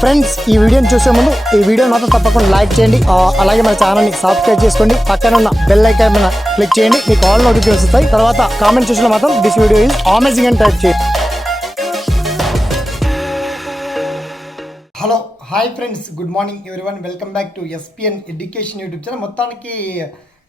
Friends ఈ వీడియోని చూసే ముందు ఈ వీడియో మాత్రం తప్పకుండా లైక్ చేయండి. అలాగే మన ఛానల్ని సబ్స్క్రైబ్ చేసుకోండి. పక్కన ఉన్న బెల్ ఐకాన్ మీద క్లిక్ చేయండి. మీకు ఆల్ నోటిఫికేషన్ వస్తాయి. తర్వాత కామెంట్ చూసిన మాత్రం దిస్ వీడియో ఈజ్ అమేజింగ్ అని టైప్ చేయండి. Hello hi friends good morning one welcome back to SPN education YouTube channel మొత్తానికి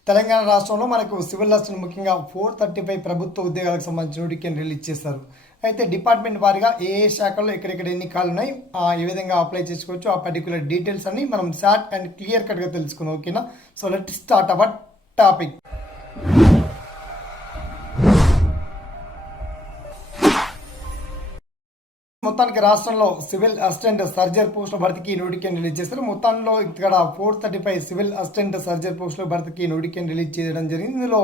తెలంగాణ రాష్ట్రంలో మనకు సివిల్ అసిస్టెంట్ ముఖ్యంగా ఫోర్ థర్టీ ఫైవ్ ప్రభుత్వ ఉద్యోగాలకు సంబంధించిన నోటిఫికేషన్ రిలీజ్ చేస్తారు అయితే డిపార్ట్మెంట్ వారిగా ఏ ఏ శాఖల్లో ఎక్కడెక్కడ ఎన్ని కాలు ఉన్నాయి ఆ, ఏ విధంగా అప్లై చేసుకోవచ్చు ఆ పర్టికులర్ డీటెయిల్స్ అన్ని మనం షార్ట్ అండ్ క్లియర్ కట్గా తెలుసుకున్నాం ఓకేనా? So let start our topic. మొత్తానికి రాష్ట్రంలో సివిల్ అసిస్టెంట్ సర్జర్ పోస్టుల భర్తీకి నోటిఫికేషన్ రిలీజ్ చేస్తారు మొత్తంలో ఇక్కడ four thirty five civil assistant surgeon పోస్టుల భర్తీకి నోటిఫికేషన్ రిలీజ్ చేయడం జరిగింది. ఇందులో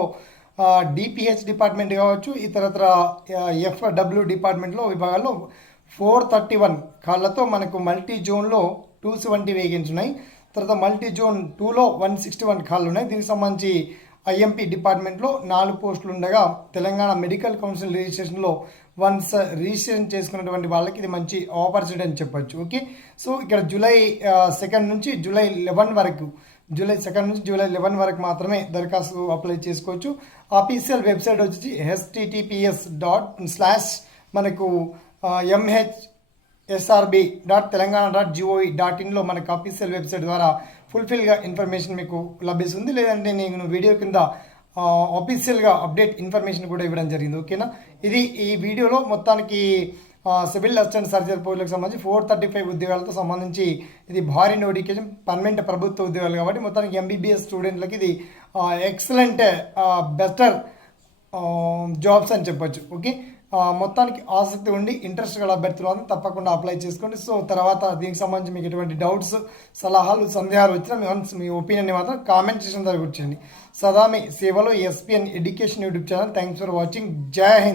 డిపిహెచ్ డిపార్ట్మెంట్ కావచ్చు ఇతరత్ర ఎఫ్డబ్ల్యూ డిపార్ట్మెంట్లో విభాగాల్లో ఫోర్ థర్టీ వన్ కాళ్ళతో మనకు మల్టీ జోన్లో టూ సెవెంటీ వేకెన్సీ ఉన్నాయి. తర్వాత మల్టీ జోన్ టూలో వన్ సిక్స్టీ వన్ కాళ్ళు ఉన్నాయి. దీనికి సంబంధించి ఐఎంపీ డిపార్ట్మెంట్లో నాలుగు పోస్టులు ఉండగా తెలంగాణ మెడికల్ కౌన్సిల్ రిజిస్ట్రేషన్లో వన్స్ రిజిస్ట్రేషన్ చేసుకున్నటువంటి వాళ్ళకి ఇది మంచి ఆపర్చునిటీ అని చెప్పొచ్చు. ఓకే? సో ఇక్కడ జూలై సెకండ్ నుంచి జూలై లెవెన్ వరకు జూలై సెకండ్ నుంచి జూలై లెవెన్ వరకు మాత్రమే దరఖాస్తు అప్లై చేసుకోవచ్చు. అఫీషియల్ వెబ్సైట్ వచ్చి హెచ్టిటిపిఎస్ డాట్ స్లాష్ మనకు MH SRB dot Telangana dot GOV dot ఇన్లో మనకు అఫీషియల్ వెబ్సైట్ ద్వారా ఫుల్ఫిల్గా ఇన్ఫర్మేషన్ మీకు లభిస్తుంది. లేదంటే నేను వీడియో కింద అఫీషియల్గా అప్డేట్ ఇన్ఫర్మేషన్ కూడా ఇవ్వడం జరిగింది. ఓకేనా ఇది ఈ వీడియోలో మొత్తానికి సివిల్ అసిస్టెంట్ సర్జరీ పోస్టులకు సంబంధించి ఫోర్ థర్టీ ఫైవ్ ఉద్యోగాలతో సంబంధించి ఇది భారీ నోటిఫికేషన్ పర్మనెంట్ ప్రభుత్వ ఉద్యోగాలు కాబట్టి మొత్తానికి ఎంబీబీఎస్ స్టూడెంట్లకి ఇది ఎక్సలెంట్ బెటర్ జాబ్స్ అని చెప్పొచ్చు. ఓకే మొత్తానికి ఆసక్తి ఉండి ఇంట్రెస్ట్ గల అభ్యర్థులు మాత్రం తప్పకుండా అప్లై చేసుకోండి. సో తర్వాత దీనికి సంబంధించి మీకు ఎటువంటి డౌట్స్ సలహాలు సందేహాలు వచ్చినా మీ వన్స్ మీ ఒపీనియన్ మాత్రం కామెంట్ చేసిన దగ్గర కూర్చోండి. సదా మీ సేవలో SPN education YouTube channel thanks for watching జై హింద్.